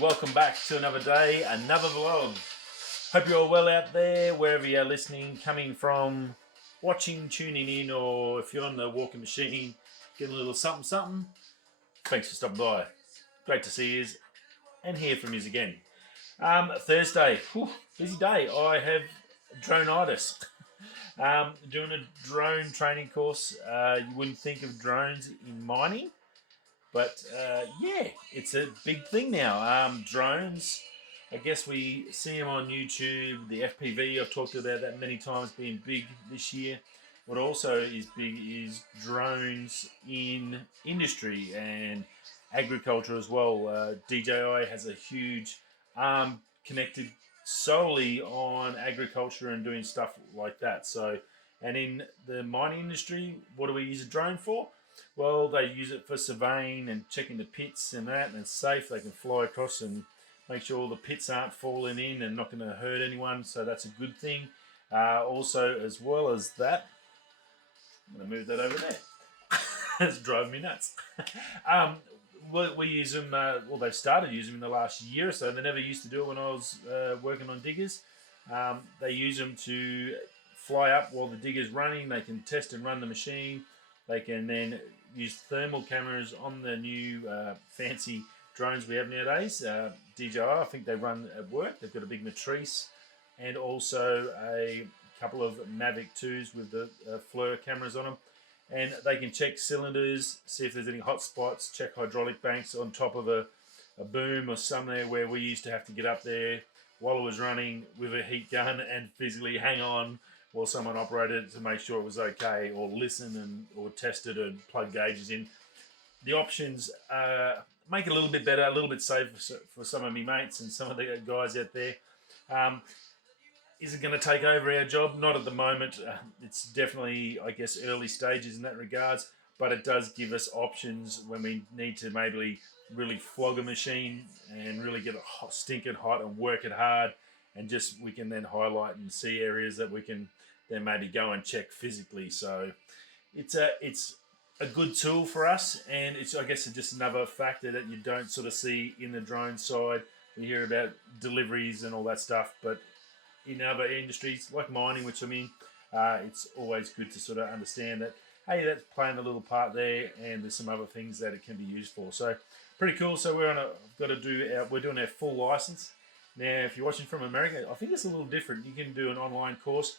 welcome back to another day, another vlog. Hope you're all well out there, wherever you're listening, coming from, watching, tuning in, or if you're on the walking machine, getting a little something something. Thanks for stopping by. Great to see you and hear from you again. Thursday, busy day. I have drone-itis. Doing a drone training course. You wouldn't think of drones in mining, but yeah, it's a big thing now. Drones, I guess we see them on YouTube. The FPV, I've talked about that many times, being big this year. What also is big is drones in industry and agriculture as well. DJI has a huge arm connected solely on agriculture and doing stuff like that. So, and in the mining industry, what do we use a drone for? Well, they use it for surveying and checking the pits and that, and it's safe. They can fly across and make sure all the pits aren't falling in and not going to hurt anyone, so that's a good thing. Also, as well as that, I'm going to move that over there. It's driving me nuts. We use them, well, they've started using them in the last year or so. They never used to do it when I was working on diggers. They use them to fly up while the digger's running. They can test and run the machine. They can then use thermal cameras on the new fancy drones we have nowadays. DJI, I think they run at work. They've got a big Matrice and also a couple of Mavic 2s with the FLIR cameras on them. And they can check cylinders, see if there's any hot spots, check hydraulic banks on top of a boom or somewhere where we used to have to get up there while it was running with a heat gun and physically hang on while someone operated it to make sure it was okay, or listen or test it and plug gauges in. The options make it a little bit better, a little bit safer for some of my mates and some of the guys out there. Is it going to take over our job? Not at the moment. It's definitely, I guess, early stages in that regards, but it does give us options when we need to maybe really flog a machine and really get it hot, stinking hot and work it hard, and just we can then highlight and see areas that we can then maybe go and check physically. So it's a good tool for us, and it's, I guess, just another factor that you don't sort of see in the drone side. You hear about deliveries and all that stuff, but in other industries like mining, which I'm in, it's always good to sort of understand that, hey, that's playing a little part there, and there's some other things that it can be used for. So pretty cool. So we're doing our full license now. If you're watching from America, I think it's a little different. You can do an online course.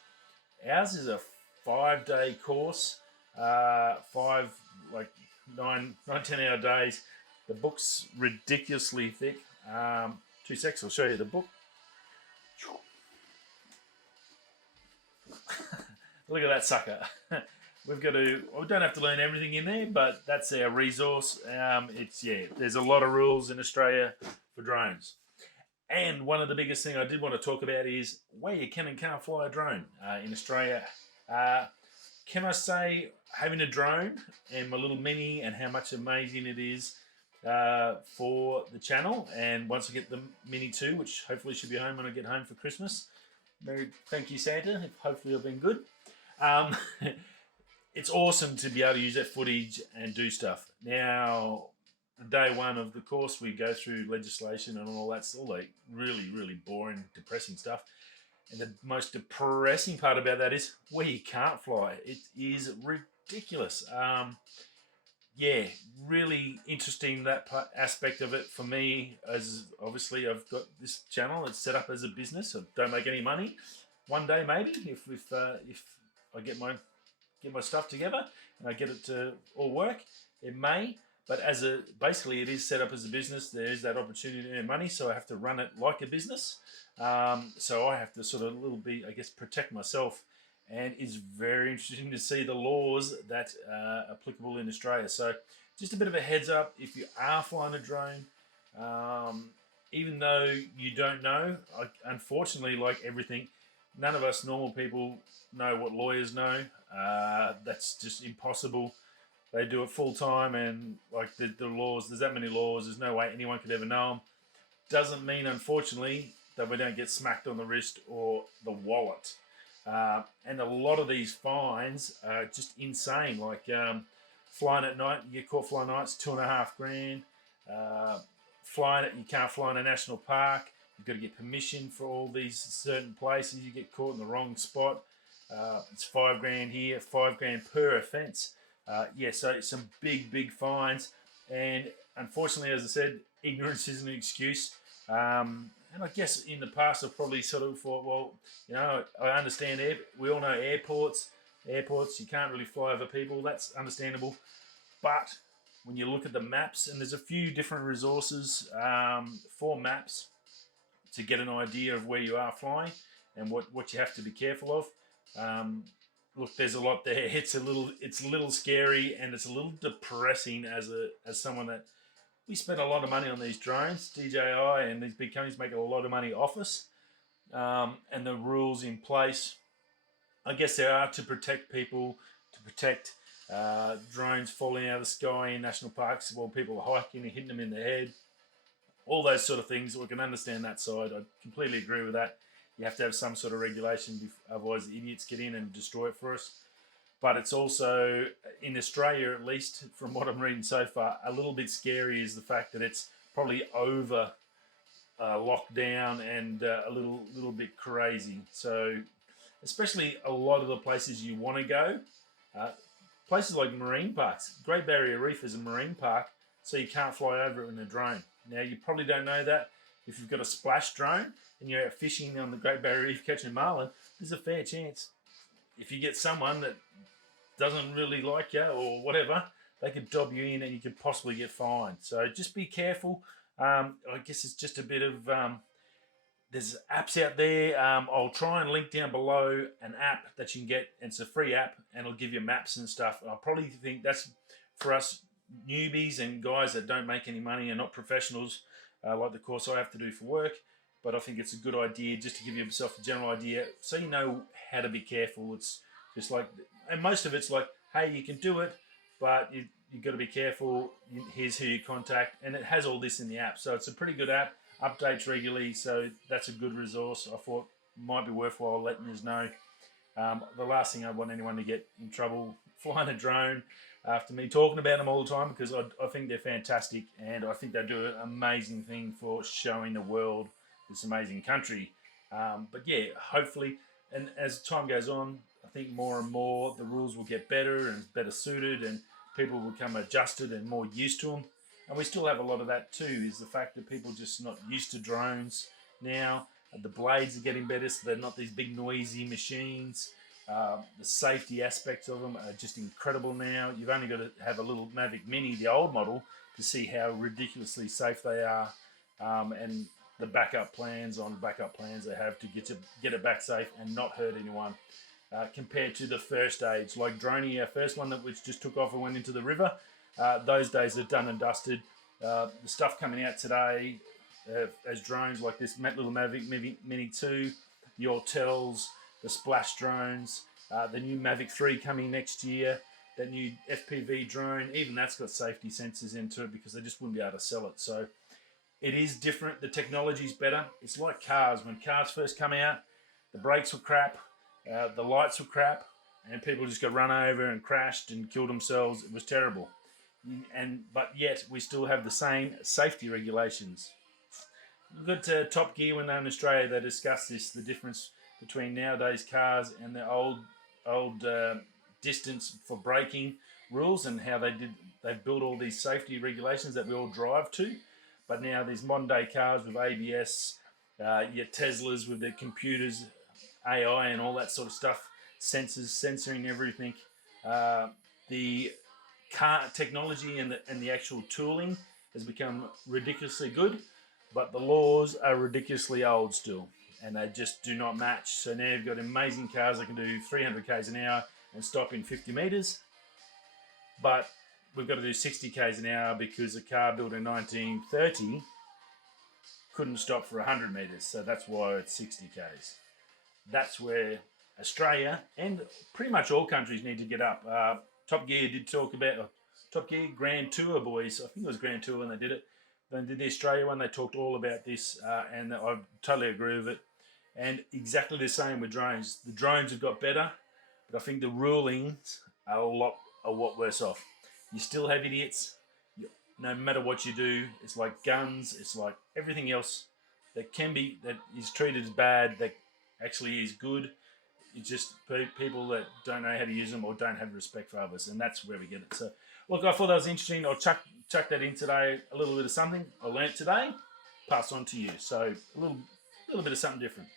Ours is a 5-day course, 9, 10-hour days. The book's ridiculously thick. 2 seconds, I'll show you the book. Look at that sucker. We don't have to learn everything in there, but that's our resource. There's a lot of rules in Australia for drones. And one of the biggest things I did want to talk about is where you can and can't fly a drone in Australia. Can I say, having a drone and my little Mini and how much amazing it is for the channel. And once I get the Mini 2, which hopefully should be home when I get home for Christmas. Thank you, Santa. Hopefully I've been good. It's awesome to be able to use that footage and do stuff. Now, day one of the course, we go through legislation and all that, all like really, really boring, depressing stuff. And the most depressing part about that is where you can't fly. It is ridiculous. Yeah, really interesting, that aspect of it for me, as obviously I've got this channel. It's set up as a business. I don't make any money. One day maybe, if I get my stuff together and I get it to all work, it may. But basically it is set up as a business. There is that opportunity to earn money, so I have to run it like a business. So I have to sort of protect myself. And it's very interesting to see the laws that are applicable in Australia. So just a bit of a heads up, if you are flying a drone, even though you don't know, unfortunately, like everything, none of us normal people know what lawyers know. That's just impossible. They do it full time, and like the laws, there's that many laws, there's no way anyone could ever know them. Doesn't mean, unfortunately, that we don't get smacked on the wrist or the wallet. And a lot of these fines are just insane. Like flying at night, you get caught flying nights, $2.5 grand. You can't fly in a national park. You've got to get permission for all these certain places. You get caught in the wrong spot. It's $5,000 here, $5,000 per offence. So some big fines. And unfortunately, as I said, ignorance isn't an excuse. And I guess in the past, I've probably sort of thought, well, I understand. We all know airports. You can't really fly over people. That's understandable. But when you look at the maps, and there's a few different resources for maps to get an idea of where you are flying and what you have to be careful of. Look, there's a lot there. It's a little scary, and it's a little depressing as someone that we spend a lot of money on these drones. DJI and these big companies make a lot of money off us, and the rules in place, I guess there are to protect people, to protect drones falling out of the sky in national parks while people are hiking and hitting them in the head. All those sort of things. We can understand that side. I completely agree with that. You have to have some sort of regulation, otherwise the idiots get in and destroy it for us. But it's also, in Australia at least, from what I'm reading so far, a little bit scary is the fact that it's probably over lockdown and a little bit crazy. So, especially a lot of the places you want to go, places like marine parks. Great Barrier Reef is a marine park, so you can't fly over it in a drone. Now, you probably don't know that. If you've got a splash drone and you're out fishing on the Great Barrier Reef catching marlin, there's a fair chance. If you get someone that doesn't really like you or whatever, they could dob you in and you could possibly get fined. So just be careful. I guess it's just a bit of... there's apps out there. I'll try and link down below an app that you can get. It's a free app, and it'll give you maps and stuff. I probably think that's for us newbies and guys that don't make any money and not professionals, like the course I have to do for work. But I think it's a good idea just to give yourself a general idea so you know how to be careful. It's just like, and most of it's like, hey, you can do it, but you've got to be careful. Here's who you contact, and it has all this in the app. So it's a pretty good app, updates regularly, so that's a good resource. I thought might be worthwhile letting us know. The last thing I want anyone to get in trouble flying a drone after me talking about them all the time, because I think they're fantastic, and I think they do an amazing thing for showing the world this amazing country. But yeah, hopefully, and as time goes on, I think more and more the rules will get better and better suited, and people will become adjusted and more used to them. And we still have a lot of that too, is the fact that people just not used to drones now. The blades are getting better, so they're not these big noisy machines. The safety aspects of them are just incredible now. You've only got to have a little Mavic Mini, the old model, to see how ridiculously safe they are, and the backup plans they have to get it back safe and not hurt anyone. Compared to the first stage, like Droney, our first one which just took off and went into the river, those days are done and dusted. The stuff coming out today as drones like this little Mavic Mini 2, the Ortels, the Splash drones, the new Mavic 3 coming next year, that new FPV drone, even that's got safety sensors into it because they just wouldn't be able to sell it. So it is different. The technology's better. It's like cars. When cars first come out, the brakes were crap, the lights were crap, and people just got run over and crashed and killed themselves. It was terrible. But yet we still have the same safety regulations. We've got Top Gear when they're in Australia. They discussed this, the difference between nowadays cars and the old distance for braking rules, and how they've built all these safety regulations that we all drive to. But now these modern day cars with ABS, your Teslas with their computers, AI and all that sort of stuff, sensors, censoring everything. The car technology and the actual tooling has become ridiculously good, but the laws are ridiculously old still, and they just do not match. So now you've got amazing cars that can do 300 k's an hour and stop in 50 meters, but we've got to do 60 k's an hour because a car built in 1930 couldn't stop for 100 meters, so that's why it's 60 k's. That's where Australia and pretty much all countries need to get up. Top Gear did talk about Top Gear Grand Tour, boys. I think it was Grand Tour when they did it. They did the Australia one. They talked all about this, and I totally agree with it. And exactly the same with drones. The drones have got better, but I think the rulings are a lot worse off. You still have idiots. no matter what you do, it's like guns, it's like everything else that is treated as bad, that actually is good. It's just people that don't know how to use them or don't have respect for others, and that's where we get it. So, look, I thought that was interesting. I'll chuck that in today. A little bit of something I learnt today, pass on to you. So a little bit of something different.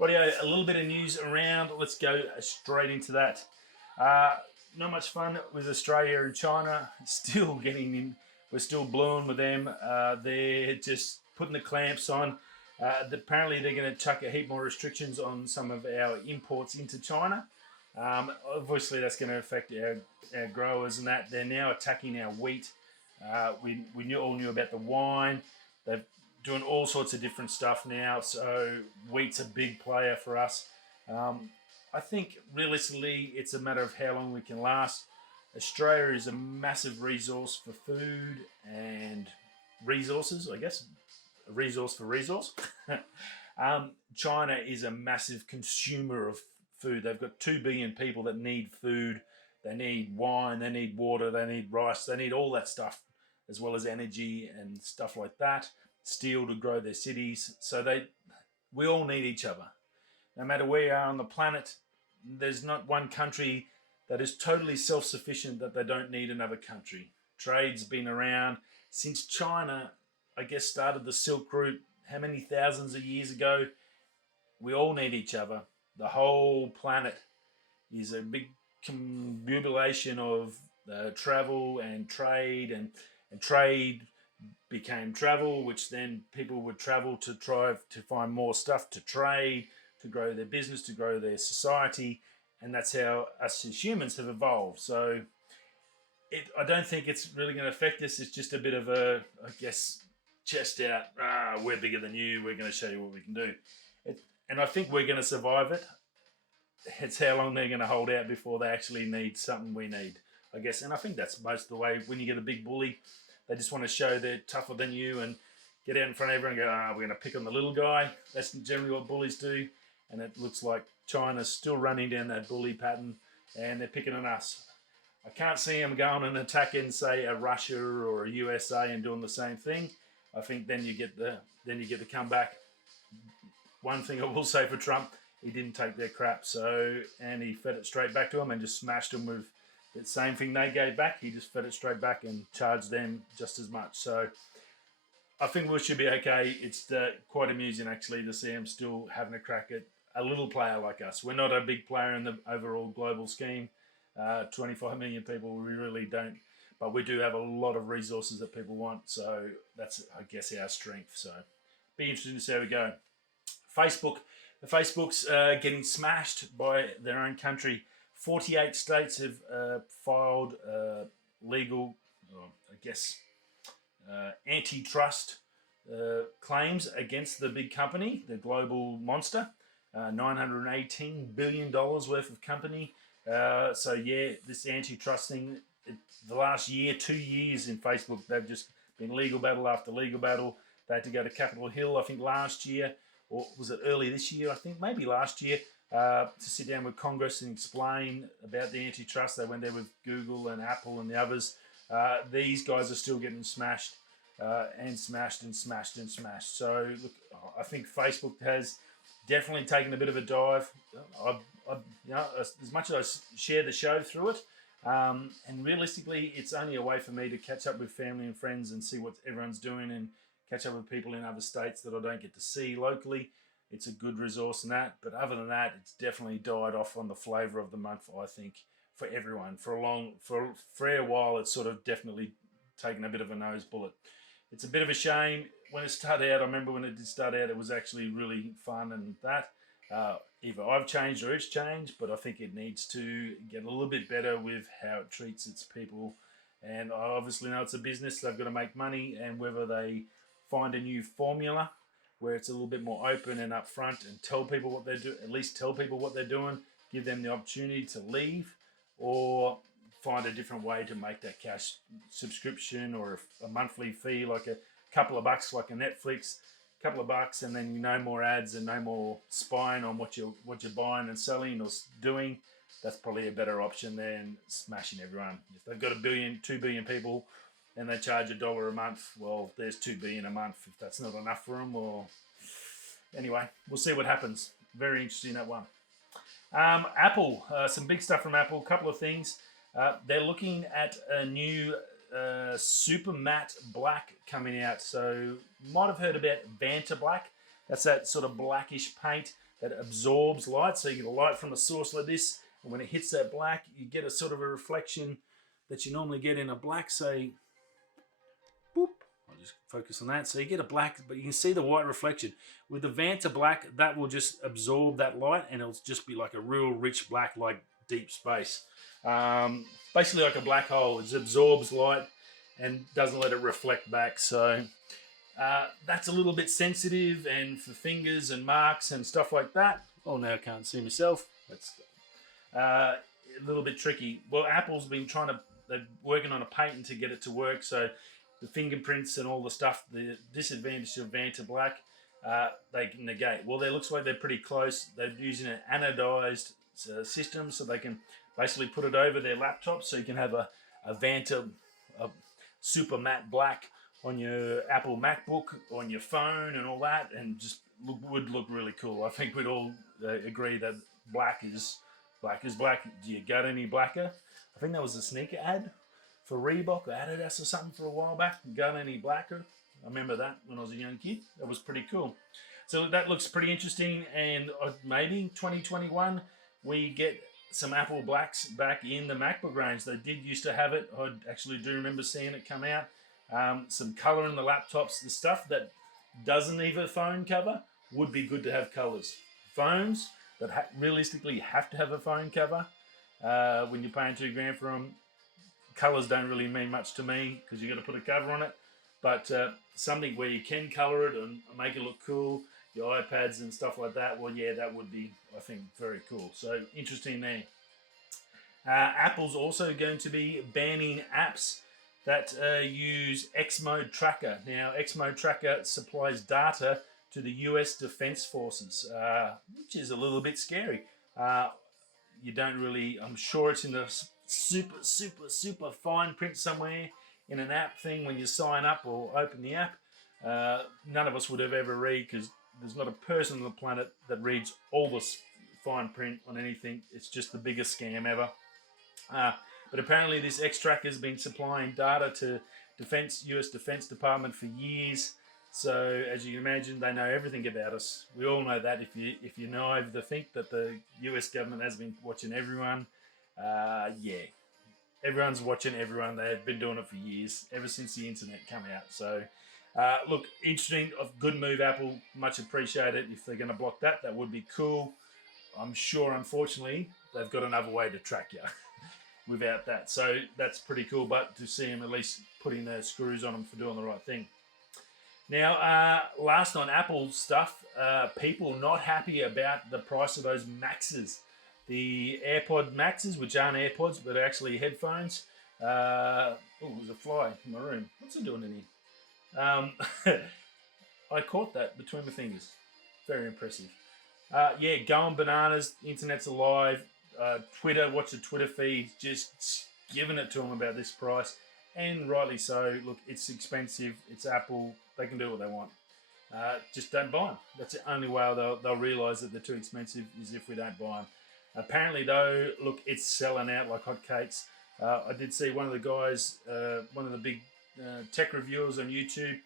Rightio, a little bit of news around. Let's go straight into that. Not much fun with Australia and China. Still getting in. We're still blowing with them. They're just putting the clamps on. Apparently, they're going to chuck a heap more restrictions on some of our imports into China. Obviously, that's going to affect our growers and that. They're now attacking our wheat. We all knew about the wine. They're doing all sorts of different stuff now. So wheat's a big player for us. I think realistically, it's a matter of how long we can last. Australia is a massive resource for food and resources, I guess. A resource for resource. China is a massive consumer of food. They've got 2 billion people that need food. They need wine, they need water, they need rice, they need all that stuff, as well as energy and stuff like that. Steel to grow their cities. So we all need each other. No matter where you are on the planet, there's not one country that is totally self-sufficient that they don't need another country. Trade's been around since China, I guess, started the Silk Route how many thousands of years ago. We all need each other. The whole planet is a big confabulation of travel and trade, and trade became travel, which then people would travel to try to find more stuff to trade, to grow their business, to grow their society, and that's how us as humans have evolved. So I don't think it's really going to affect us. It's just a bit of a, I guess, chest out. We're bigger than you. We're going to show you what we can do. And I think we're going to survive it. It's how long they're going to hold out before they actually need something we need, I guess. And I think that's most of the way. When you get a big bully, they just want to show they're tougher than you and get out in front of everyone and go, we're going to pick on the little guy. That's generally what bullies do. And it looks like China's still running down that bully pattern, and they're picking on us. I can't see them going and attacking, say, a Russia or a USA and doing the same thing. I think then you get the comeback. One thing I will say for Trump, he didn't take their crap, and he fed it straight back to them and just smashed them with the same thing they gave back. He just fed it straight back and charged them just as much. So I think we should be okay. It's quite amusing actually to see him still having a crack at a little player like us. We're not a big player in the overall global scheme. 25 million people, we really don't. But we do have a lot of resources that people want. So that's, I guess, our strength. So be interesting to see how we go. Facebook. The Facebook's getting smashed by their own country. 48 states have filed legal, I guess, antitrust claims against the big company, the global monster. $918 billion worth of company. So yeah, this antitrust thing, the last year, 2 years in Facebook, they've just been legal battle after legal battle. They had to go to Capitol Hill, I think last year, or was it early this year? I think maybe last year, to sit down with Congress and explain about the antitrust. They went there with Google and Apple and the others. These guys are still getting smashed and smashed and smashed and smashed. So look, I think Facebook has definitely taken a bit of a dive. As much as I share the show through it, and realistically, it's only a way for me to catch up with family and friends and see what everyone's doing and catch up with people in other states that I don't get to see locally. It's a good resource in that. But other than that, it's definitely died off on the flavour of the month, I think, for everyone. For a while, it's sort of definitely taken a bit of a nose bullet. It's a bit of a shame. When it started out, I remember when it did start out, it was actually really fun and that. Either I've changed or it's changed, but I think it needs to get a little bit better with how it treats its people. And I obviously know it's a business, they've got to make money, and whether they find a new formula where it's a little bit more open and upfront and tell people what they do, at least tell people what they're doing, give them the opportunity to leave, or find a different way to make that cash subscription or a monthly fee, like a couple of bucks, like a Netflix, couple of bucks, and then no more ads and no more spying on what you're buying and selling or doing. That's probably a better option than smashing everyone. If they've got 2 billion people, and they charge $1 a month. Well, there's $2 billion a month if that's not enough for them. Or anyway, we'll see what happens. Very interesting, that one. Apple, some big stuff from Apple. A couple of things. They're looking at a new super matte black coming out. So you might have heard about Vanta Black. That's that sort of blackish paint that absorbs light. So you get a light from a source like this, and when it hits that black, you get a sort of a reflection that you normally get in a black. Say, boop. I'll just focus on that. So you get a black, but you can see the white reflection. With the Vanta Black, that will just absorb that light, and it'll just be like a real rich black, like deep space. Basically like a black hole. It absorbs light and doesn't let it reflect back. So that's a little bit sensitive, and for fingers and marks and stuff like that. Oh, now I can't see myself. That's a little bit tricky. Well, Apple's been they're working on a patent to get it to work. So the fingerprints and all the stuff, the disadvantage of Vanta Black, they can negate. Well, it looks like they're pretty close. They're using an anodized system, so they can basically put it over their laptop, so you can have a Vanta super matte black on your Apple MacBook, on your phone and all that, and just would look really cool. I think we'd all agree that black is black. Do you got any blacker? I think that was a sneaker ad for Reebok or Adidas or something for a while back. Got any blacker? I remember that when I was a young kid. That was pretty cool. So that looks pretty interesting, and maybe 2021 we get some Apple Blacks back in the MacBook range. They did used to have it. I actually do remember seeing it come out. Some color in the laptops. The stuff that doesn't need a phone cover would be good to have colors. Phones that realistically have to have a phone cover, when you're paying $2,000 for them, colors don't really mean much to me because you've got to put a cover on it. But something where you can color it and make it look cool, your iPads and stuff like that, well, yeah, that would be, I think, very cool. So interesting there. Apple's also going to be banning apps that use X-Mode Tracker. Now, X-Mode Tracker supplies data to the US Defense Forces, which is a little bit scary. You don't really, I'm sure it's in the super fine print somewhere in an app thing when you sign up or open the app. None of us would have ever read, because there's not a person on the planet that reads all this fine print on anything. It's just the biggest scam ever. But apparently this X-Tracker has been supplying data to US Defense Department for years. So as you can imagine, they know everything about us. We all know that. If you naive to think that the US government has been watching everyone, yeah. Everyone's watching everyone. They've been doing it for years, ever since the internet came out. So, look, interesting, good move, Apple. Much appreciated. If they're going to block that, that would be cool. I'm sure, unfortunately, they've got another way to track you without that. So that's pretty cool, but to see them at least putting their screws on them for doing the right thing. Now, last on Apple stuff, people not happy about the price of those Maxes. The AirPod Maxes, which aren't AirPods, but are actually headphones. Oh, there's a fly in my room. What's it doing in here? I caught that between my fingers. Very impressive. Yeah, going bananas. Internet's alive. Twitter, watch the Twitter feed. Just giving it to them about this price. And rightly so. Look, it's expensive. It's Apple. They can do what they want. Just don't buy them. That's the only way they'll realise that they're too expensive, is if we don't buy them. Apparently, though, look, it's selling out like hotcakes. I did see one of the guys, one of the big tech reviewers on YouTube,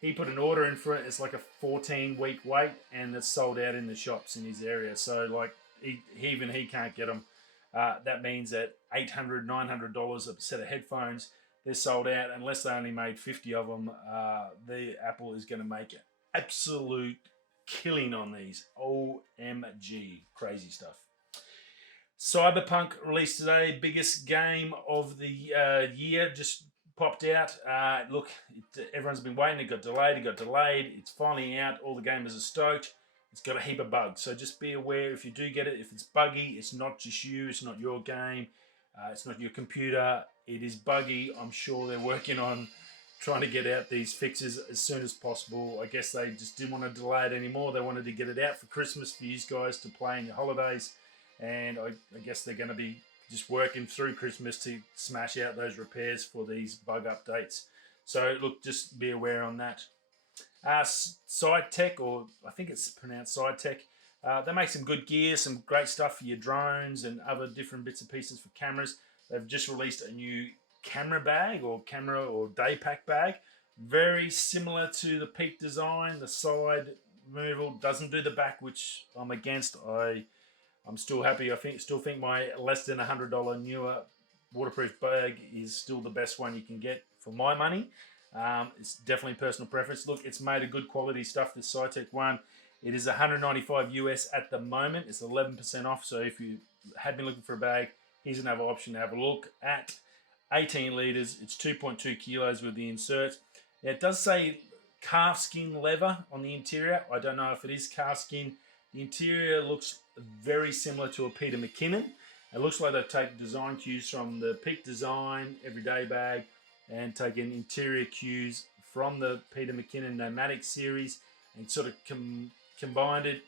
he put an order in for it. It's like a 14-week wait, and it's sold out in the shops in his area. So, like, even he can't get them. That means that $800, $900 a set of headphones, they're sold out. Unless they only made 50 of them, the Apple is going to make an absolute killing on these. OMG. Crazy stuff. Cyberpunk released today, biggest game of the year, just popped out. Look, everyone's been waiting. It got delayed. It's finally out. All the gamers are stoked. It's got a heap of bugs, so just be aware if you do get it. If it's buggy, it's not just you. It's not your game. It's not your computer. It is buggy. I'm sure they're working on trying to get out these fixes as soon as possible. I guess they just didn't want to delay it anymore. They wanted to get it out for Christmas for you guys to play in your holidays. And I guess they're going to be just working through Christmas to smash out those repairs for these bug updates. So look, just be aware on that. Cyberpunk, or I think it's pronounced Cyberpunk. They make some good gear, some great stuff for your drones and other different bits and pieces for cameras. They've just released a new camera bag or day pack bag, very similar to the Peak design. The side removal doesn't do the back, which I'm against. I'm still happy. Still think my less than $100 newer waterproof bag is still the best one you can get for my money. It's definitely personal preference. Look, it's made of good quality stuff. This Cyberpunk one, it is $195 US at the moment. It's 11% off. So if you have been looking for a bag, here's another option to have a look at. 18 litres. It's 2.2 kilos with the insert. Now, it does say calf skin leather on the interior. I don't know if it is calf skin. The interior looks very similar to a Peter McKinnon. It looks like they've taken design cues from the Peak design everyday bag and taken interior cues from the Peter McKinnon Nomadic series and sort of combobulated.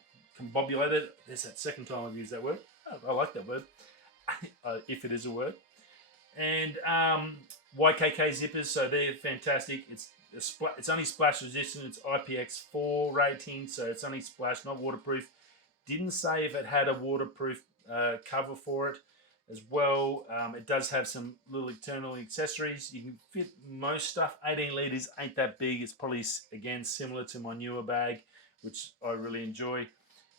There's that second time I've used that word. I like that word, if it is a word. And YKK zippers, so they're fantastic. It's only splash resistant. It's IPX4 rating, so it's only splash, not waterproof. Didn't say if it had a waterproof cover for it as well. It does have some little internal accessories. You can fit most stuff. 18 litres ain't that big. It's probably, again, similar to my newer bag, which I really enjoy.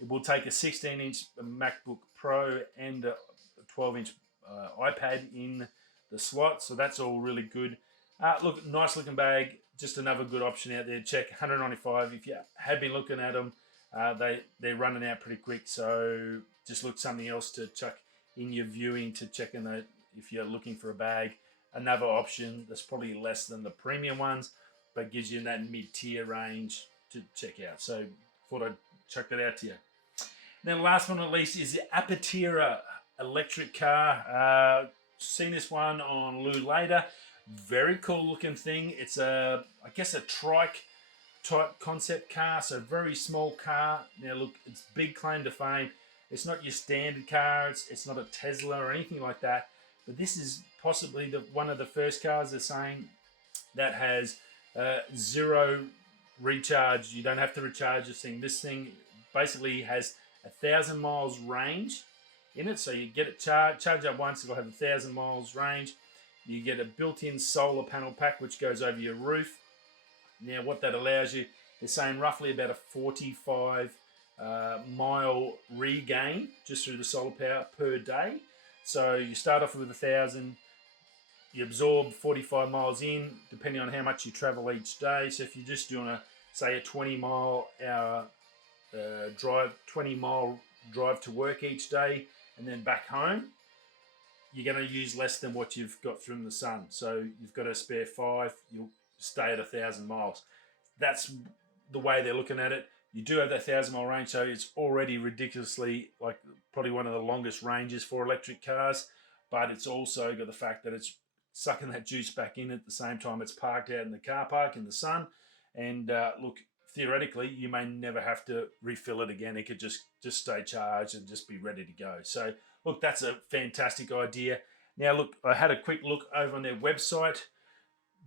It will take a 16-inch MacBook Pro and a 12-inch iPad in the slot, so that's all really good. Look, nice looking bag. Just another good option out there. Check $195. If you have been looking at them, they're running out pretty quick. So just look something else to chuck in your viewing to check in that if you're looking for a bag. Another option that's probably less than the premium ones, but gives you that mid-tier range to check out. So thought I'd chuck that out to you. Then last but not least is the Aptera electric car. Seen this one on Lou later. Very cool looking thing. It's I guess a trike type concept car, so very small car. Now look, it's big claim to fame. It's not your standard car. It's not a Tesla or anything like that. But this is possibly one of the first cars they're saying that has zero recharge. You don't have to recharge this thing. This thing basically has 1,000 miles range in it. So you get it charge up once, it'll have 1,000 miles range. You get a built-in solar panel pack which goes over your roof. Now what that allows you, they're saying roughly about a 45 mile regain just through the solar power per day. So you start off with 1,000, you absorb 45 miles in, depending on how much you travel each day. So if you're just doing a 20 mile drive to work each day and then back home, you're going to use less than what you've got from the sun. So you've got a spare 5, you'll stay at 1,000 miles. That's the way they're looking at it. You do have that 1,000 mile range, so it's already ridiculously, like probably one of the longest ranges for electric cars, but it's also got the fact that it's sucking that juice back in at the same time it's parked out in the car park in the sun. And look, theoretically, you may never have to refill it again. It could just stay charged and just be ready to go. So look, that's a fantastic idea. Now look, I had a quick look over on their website.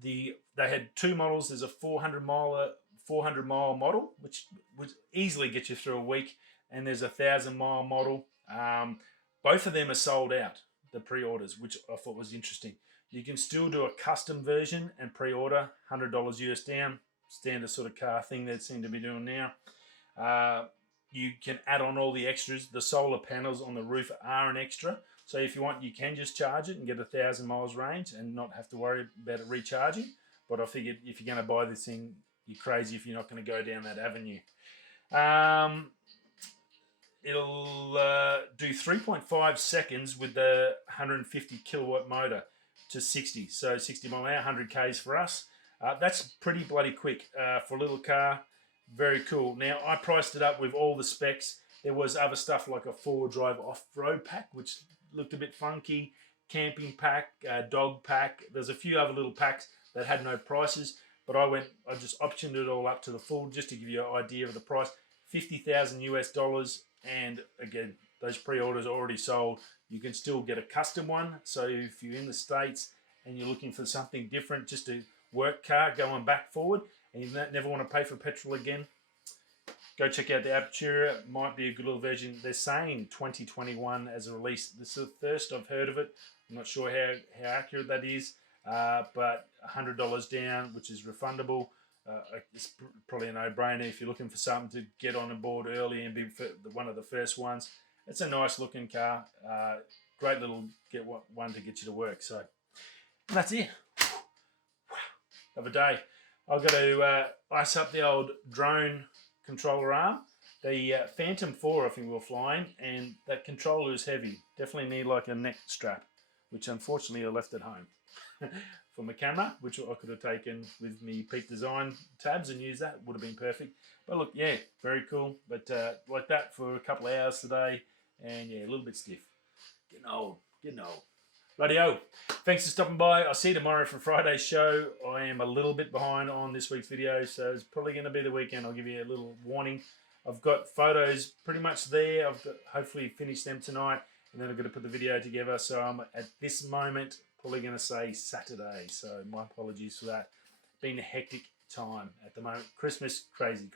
They had 2 models. There's a 400 mile model, which would easily get you through a week, and there's a 1,000 mile model. Both of them are sold out, the pre-orders, which I thought was interesting. You can still do a custom version and pre-order, $100 US down, standard sort of car thing they seem to be doing now. You can add on all the extras. The solar panels on the roof are an extra. So if you want, you can just charge it and get 1,000 miles range and not have to worry about it recharging. But I figured if you're going to buy this thing, you're crazy if you're not going to go down that avenue. It'll do 3.5 seconds with the 150 kilowatt motor to 60. So 60 mile an hour, 100 Ks for us. That's pretty bloody quick for a little car. Very cool. Now, I priced it up with all the specs. There was other stuff like a 4-drive off-road pack, which looked a bit funky, camping pack, dog pack. There's a few other little packs that had no prices, but I just optioned it all up to the full just to give you an idea of the price. $50,000 US, and again, those pre-orders are already sold. You can still get a custom one. So if you're in the States and you're looking for something different, just to work car going back forward and you never want to pay for petrol again, go check out the Aptera. Might be a good little version. They're saying 2021 as a release. This is the first I've heard of it. I'm not sure how accurate that is, but $100 down, which is refundable. It's probably a no-brainer if you're looking for something to get on board early and be one of the first ones. It's a nice looking car. Great little one to get you to work. So that's it. Have a day. I've got to ice up the old drone controller arm. The Phantom 4 I think we were flying, and that controller is heavy. Definitely need like a neck strap, which unfortunately I left at home. For my camera, which I could have taken with me Peak Design tabs and used that, would have been perfect. But look, yeah, very cool. But like that for a couple of hours today, and yeah, a little bit stiff. Getting old. Rightio. Thanks for stopping by. I'll see you tomorrow for Friday's show. I am a little bit behind on this week's video, so it's probably going to be the weekend. I'll give you a little warning. I've got photos pretty much there. I've got hopefully finished them tonight, and then I'm going to put the video together. So I'm at this moment probably going to say Saturday. So my apologies for that. Been a hectic time at the moment. Christmas, crazy.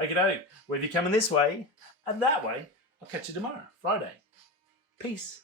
Okay, whether you're coming this way and that way, I'll catch you tomorrow, Friday. Peace.